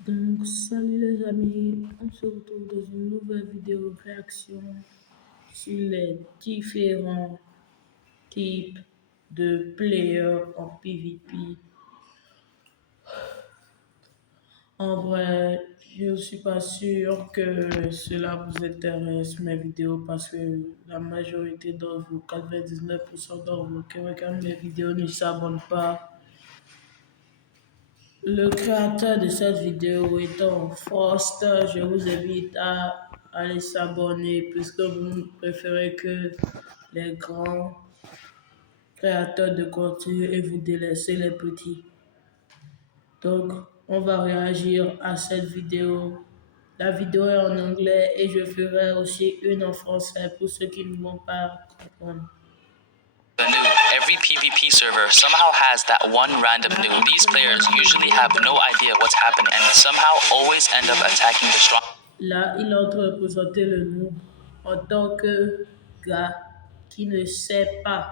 Donc, salut les amis, on se retrouve dans une nouvelle vidéo réaction sur les différents types de players en PvP. En vrai, je ne suis pas sûr que cela vous intéresse mes vidéos parce que la majorité d'entre vous, 99% d'entre vous qui regardent mes vidéos ne s'abonnent pas. Le créateur de cette vidéo étant Foster, je vous invite à aller s'abonner puisque vous préférez que les grands créateurs de contenu et vous délaissez les petits. Donc, on va réagir à cette vidéo. La vidéo est en anglais et je ferai aussi une en français pour ceux qui ne vont pas comprendre. The noob. Every PvP server somehow has that one random noob. These players usually have no idea what's happening and somehow always end up attacking the strong. Là, il est en train de présenter le noob en tant que gars qui ne sait pas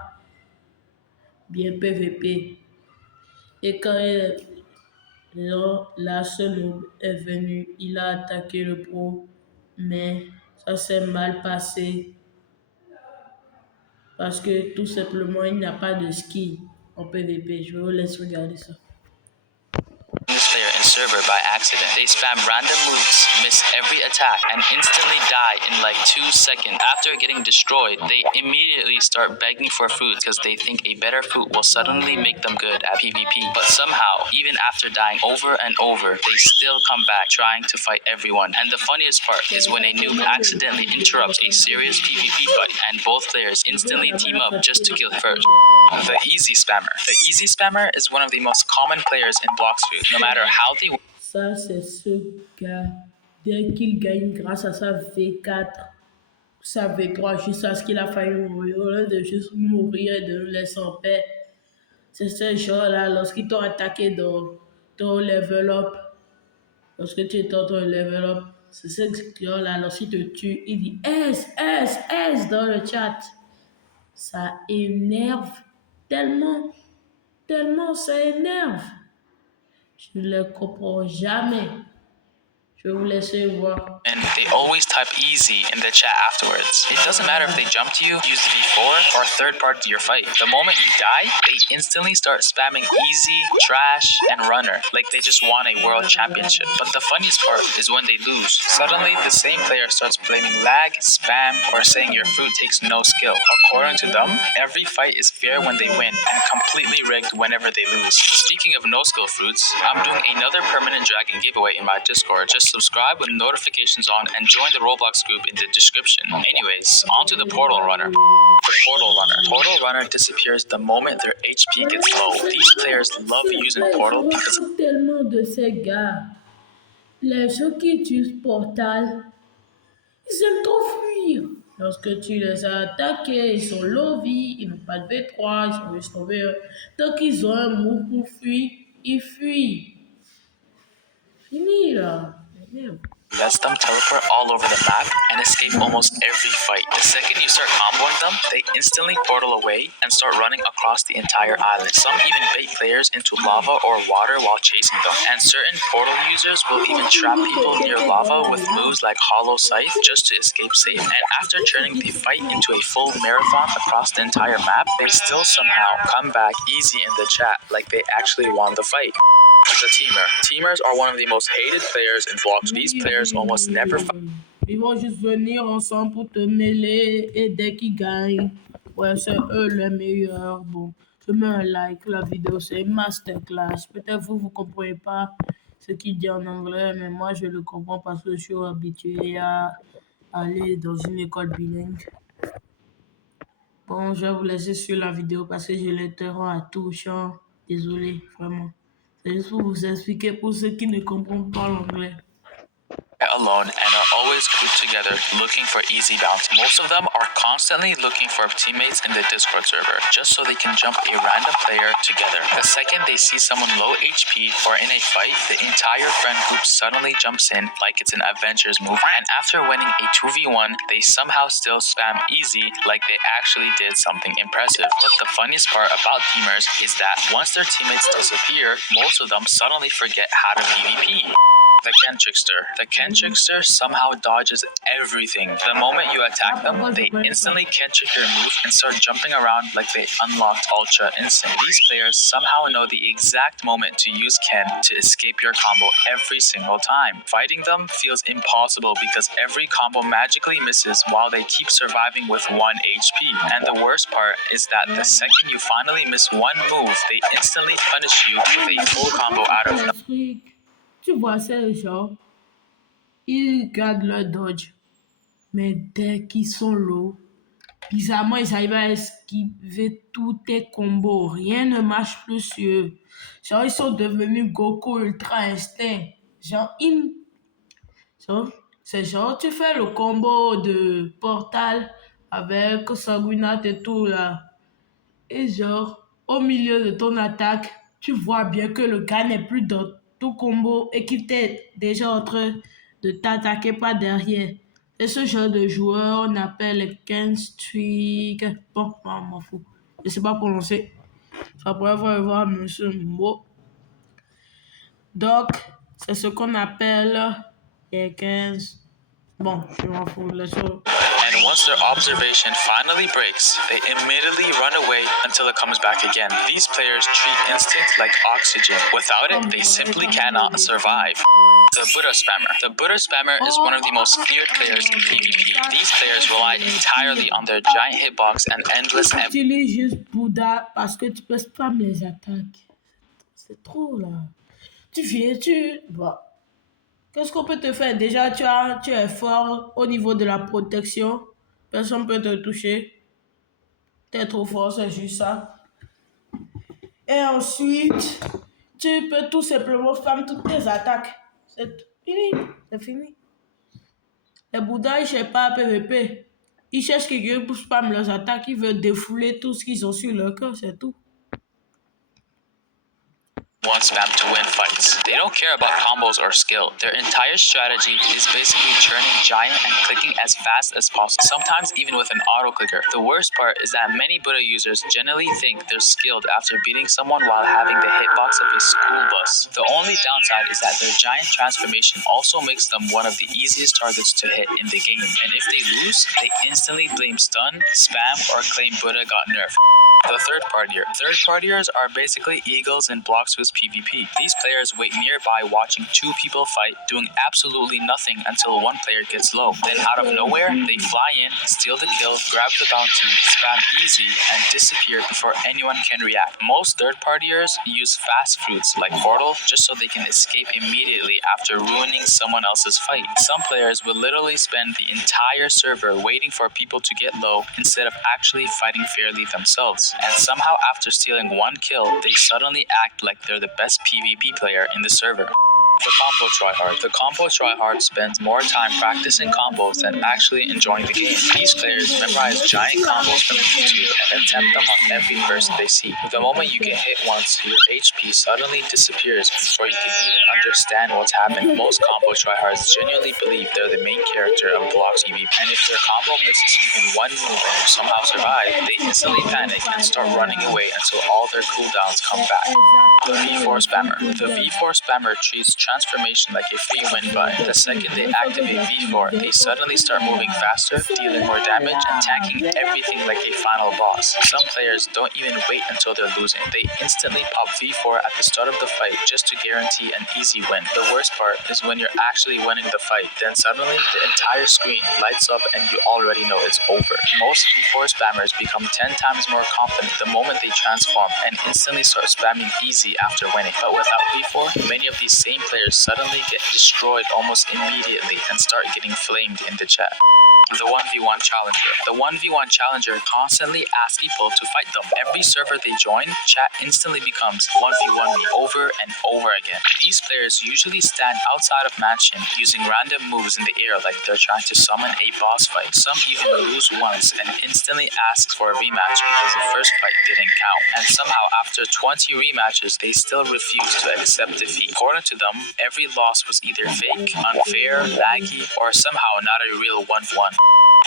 bien PVP. Et quand la seule est venue, il a attaqué le pro, mais ça s'est mal passé parce que tout simplement il n'a pas de skill en PVP. Je vous laisse regarder ça. This player in server by accident. They spam random moves, miss every attack, and instantly die in like 2 seconds. After getting destroyed, they immediately start begging for food because they think a better food will suddenly make them good at PvP. But somehow, even after dying over and over, they still come back trying to fight everyone. And the funniest part is when a noob accidentally interrupts a serious PvP fight and both players instantly team up just to kill him first. The easy spammer. The easy spammer is one of the most common players in Bloxfood. No matter how they. Ça, c'est ce gars, dès qu'il gagne grâce à sa V4, sa V3, juste à ce qu'il a failli mourir, au lieu de juste mourir et de nous laisser en paix. C'est ce genre-là, lorsqu'ils t'ont attaqué dans ton level up, lorsque tu es en train de level up, c'est ce genre-là, lorsqu'il te tue, il dit S, S, S dans le chat. Ça énerve tellement, tellement ça énerve. Je ne le comprends jamais. Je vais vous laisser voir. And they always type easy in the chat afterwards. It doesn't matter if they jump to you, use the V4, or third party your fight. The moment you die, they instantly start spamming easy, trash, and runner, like they just won a world championship. But the funniest part is when they lose. Suddenly, the same player starts blaming lag, spam, or saying your fruit takes no skill. According to them, every fight is fair when they win, and completely rigged whenever they lose. Speaking of no skill fruits, I'm doing another permanent dragon giveaway in my Discord. Just subscribe with notifications on and join the Roblox group in the description. Anyways, on to the Portal Runner. The Portal Runner. Portal Runner disappears the moment their HP gets low. These players love using Portal because tellement de ces gars, les gens qui utilisent Portal, ils aiment trop fuir. Lorsque tu les as attaqués, ils sont low vie, ils n'ont pas de V3, ils sont juste en V1. Tant qu'ils ont un move pour fuir, ils fuient. Fini là. Merde. lets them teleport all over the map and escape almost every fight. The second you start comboing them, they instantly portal away and start running across the entire island. Some even bait players into lava or water while chasing them. And certain portal users will even trap people near lava with moves like Hollow Scythe just to escape safe. And after turning the fight into a full marathon across the entire map, they still somehow come back easy in the chat like they actually won the fight. The teamer. Teamers are one of the most hated players in Blox. These players almost never Ils vont juste venir ensemble pour te mêler et dès qu'ils gagnent, ouais, c'est eux les meilleurs. Bon, je mets un like, la vidéo c'est une masterclass. Peut-être vous comprenez pas ce qu'il dit en anglais, mais moi je le comprends parce que je suis habitué à aller dans une école bilingue. Bon, je vais vous laisser sur la vidéo parce que j'ai l'interrompt à tout champ. Désolé, vraiment. C'est juste pour vous expliquer pour ceux qui ne comprennent pas l'anglais. alone and are always grouped together looking for easy bounty. Most of them are constantly looking for teammates in the Discord server just so they can jump a random player together. The second they see someone low HP or in a fight, the entire friend group suddenly jumps in like it's an Avengers movie. And after winning a 2v1, they somehow still spam easy like they actually did something impressive. But the funniest part about teamers is that once their teammates disappear, most of them suddenly forget how to PvP. The Ken Trickster. The Ken Trickster somehow dodges everything. The moment you attack them, they instantly Ken trick your move and start jumping around like they unlocked Ultra Instinct. These players somehow know the exact moment to use Ken to escape your combo every single time. Fighting them feels impossible because every combo magically misses while they keep surviving with 1 HP. And the worst part is that the second you finally miss one move, they instantly punish you with a full combo out of nowhere. Tu vois ces gens, ils gardent leur dodge, mais dès qu'ils sont low, bizarrement, ils arrivent à esquiver tous tes combos. Rien ne marche plus sur eux. Genre, ils sont devenus Goku Ultra Instinct. Genre, genre, c'est genre, tu fais le combo de Portal avec Sanguinate et tout là. Et genre, au milieu de ton attaque, tu vois bien que le gars n'est plus dans ton combo et qu'il t'est déjà en train de t'attaquer par derrière. C'est ce genre de joueur on appelle les 15 streak. Bon, on m'en fout. Je sais pas prononcer. Ça pourrait voir ce mot. Donc, c'est ce qu'on appelle les 15. Bon, je m'en fous. And once their observation finally breaks, they immediately run away until it comes back again. These players treat instinct like oxygen. Without it, they simply cannot survive. The Buddha Spammer. The Buddha Spammer is one of the most feared players in PvP. These players rely entirely on their giant hitbox and endless Utilise juste Bouddha parce que tu peux spam les attaques. C'est trop là. Tu viens, Bon. Qu'est-ce qu'on peut te faire? Déjà, tu es fort au niveau de la protection. Personne ne peut te toucher. Tu es trop fort, c'est juste ça. Et ensuite, tu peux tout simplement spam toutes tes attaques. C'est fini. C'est fini. Les Bouddhas, ils ne cherchent pas à PVP. Ils cherchent quelqu'un pour spam leurs attaques. Ils veulent défouler tout ce qu'ils ont sur leur cœur, c'est tout. one spam to win fights. They don't care about combos or skill. Their entire strategy is basically churning giant and clicking as fast as possible, sometimes even with an auto clicker. The worst part is that many Buddha users generally think they're skilled after beating someone while having the hitbox of a school bus. The only downside is that their giant transformation also makes them one of the easiest targets to hit in the game, and if they lose, they instantly blame stun, spam, or claim Buddha got nerfed. The third partier. Third partiers are basically eagles in Bloxwood's PvP. These players wait nearby watching two people fight, doing absolutely nothing until one player gets low. Then out of nowhere, they fly in, steal the kill, grab the bounty, spam easy, and disappear before anyone can react. Most third partiers use fast fruits like Portal just so they can escape immediately after ruining someone else's fight. Some players will literally spend the entire server waiting for people to get low instead of actually fighting fairly themselves. And somehow after stealing one kill, they suddenly act like they're the best PvP player in the server. The combo tryhard. The combo tryhard spends more time practicing combos than actually enjoying the game. These players memorize giant combos from YouTube and attempt them on every person they see. The moment you get hit once, your HP suddenly disappears before you can even understand what's happening. Most combo tryhards genuinely believe they're the main character of Blox PvP, and if their combo misses even one move and you somehow survive, they instantly panic and start running away until all their cooldowns come back. The V4 Spammer. The V4 Spammer treats transformation like a free win buy. The second they activate V4, they suddenly start moving faster, dealing more damage, and tanking everything like a final boss. Some players don't even wait until they're losing. They instantly pop V4 at the start of the fight just to guarantee an easy win. The worst part is when you're actually winning the fight, then suddenly the entire screen lights up and you already know it's over. Most V4 spammers become 10 times more confident the moment they transform and instantly start spamming easy after winning. But without V4, many of these same players suddenly get destroyed almost immediately and start getting flamed in the chat. The 1v1 Challenger. The 1v1 Challenger constantly asks people to fight them. Every server they join, chat instantly becomes 1v1 me over and over again. These players usually stand outside of mansion using random moves in the air like they're trying to summon a boss fight. Some even lose once and instantly asks for a rematch because the first fight didn't count. And somehow after 20 rematches, they still refuse to accept defeat. According to them, every loss was either fake, unfair, laggy, or somehow not a real 1v1.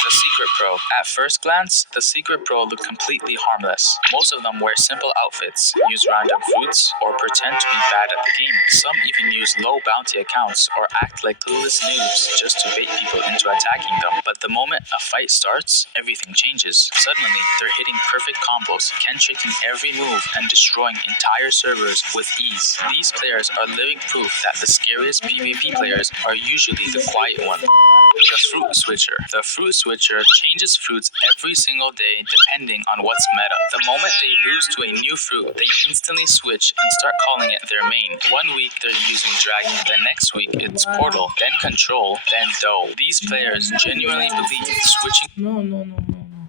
The Secret Pro. At first glance, the Secret Pro look completely harmless. Most of them wear simple outfits, use random fruits, or pretend to be bad at the game. Some even use low bounty accounts or act like clueless noobs just to bait people into attacking them. But the moment a fight starts, everything changes. Suddenly, they're hitting perfect combos, Ken-tricking every move, and destroying entire servers with ease. These players are living proof that the scariest PvP players are usually the quiet one. The Fruit Switcher. The Fruit Switcher changes fruits every single day depending on what's meta. The moment they lose to a new fruit, they instantly switch and start calling it their main. 1 week they're using Dragon, the next week it's Portal, then Control, then Doe. These players genuinely believe switching. Non, non, non, non, non.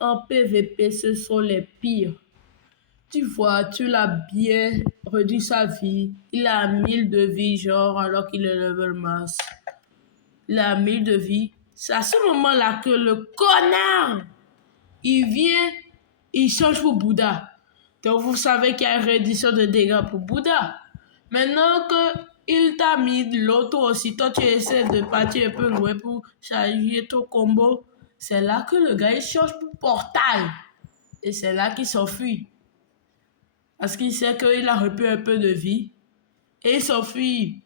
En PVP, ce sont les pires. Tu vois, tu l'as bien réduit sa vie. Il a 1000 de vie, genre, alors qu'il est level max. Il a 1000 de vie. C'est à ce moment-là que le connard, il vient, il change pour Bouddha. Donc, vous savez qu'il y a une réduction de dégâts pour Bouddha. Maintenant que il t'a mis de l'auto aussi, toi, tu essaies de partir un peu loin pour charger ton combo. C'est là que le gars, il change pour Portal. Et c'est là qu'il s'enfuit. Parce qu'il sait qu'il a repris un peu de vie. Et il s'enfuit.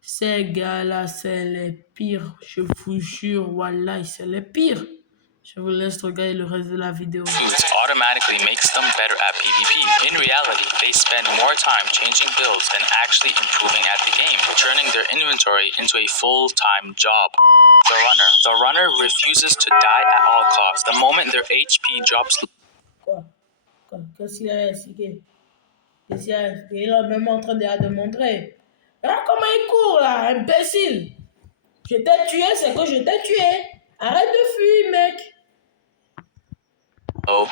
Ces gars-là, c'est les pires. Je vous jure, wallah, c'est les pires. Je vous laisse regarder le reste de la vidéo. Foods automatically makes them better at PvP. In reality, they spend more time changing builds than actually improving at the game, turning their inventory into a full-time job. The Runner. The Runner refuses to die at all costs. The moment their HP drops. Quoi? Qu'est-ce qu'il a expliqué? Qu'est-ce qu'il a expliqué? Il est même en train de montrer. Regarde comment il court là, imbécile. Je t'ai tué, c'est que je t'ai tué. Arrête de fuir, mec.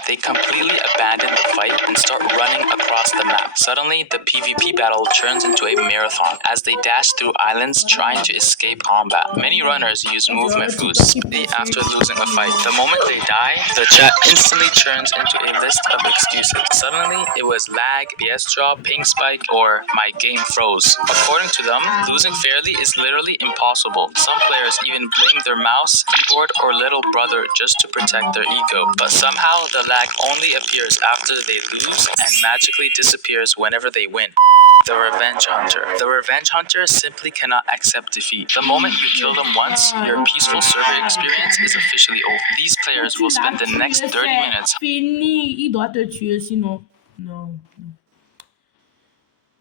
They completely abandon the fight and start running across the map. Suddenly, the PvP battle turns into a marathon as they dash through islands trying to escape combat. Many runners use movement boosts after losing a fight. The moment they die, the chat instantly turns into a list of excuses. Suddenly, it was lag, PS drop, ping spike, or my game froze. According to them, losing fairly is literally impossible. Some players even blame their mouse, keyboard, or little brother just to protect their ego. But somehow, the lag only appears after they lose and magically disappears whenever they win. The Revenge Hunter. The Revenge Hunter simply cannot accept defeat. The moment you kill them once, your peaceful server experience is officially over. These players will spend the next 30 minutes Fini, il doit te tuer sinon. Non.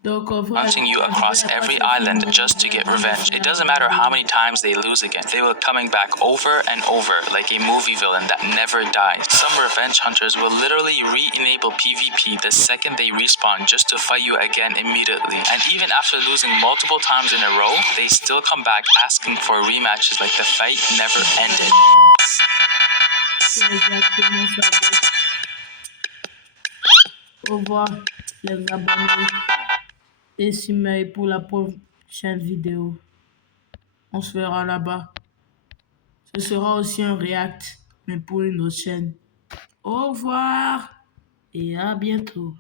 Donc, hunting you across every island just to get revenge. It doesn't matter how many times they lose again. They will coming back over and over like a movie villain that never dies. Some revenge hunters will literally re-enable PvP the second they respawn just to fight you again immediately. And even after losing multiple times in a row, they still come back asking for rematches like the fight never ended. c'est exactement ça. Au revoir, les abonnés. Et Simei pour la prochaine vidéo. On se verra là-bas. Ce sera aussi un react, mais pour une autre chaîne. Au revoir et à bientôt.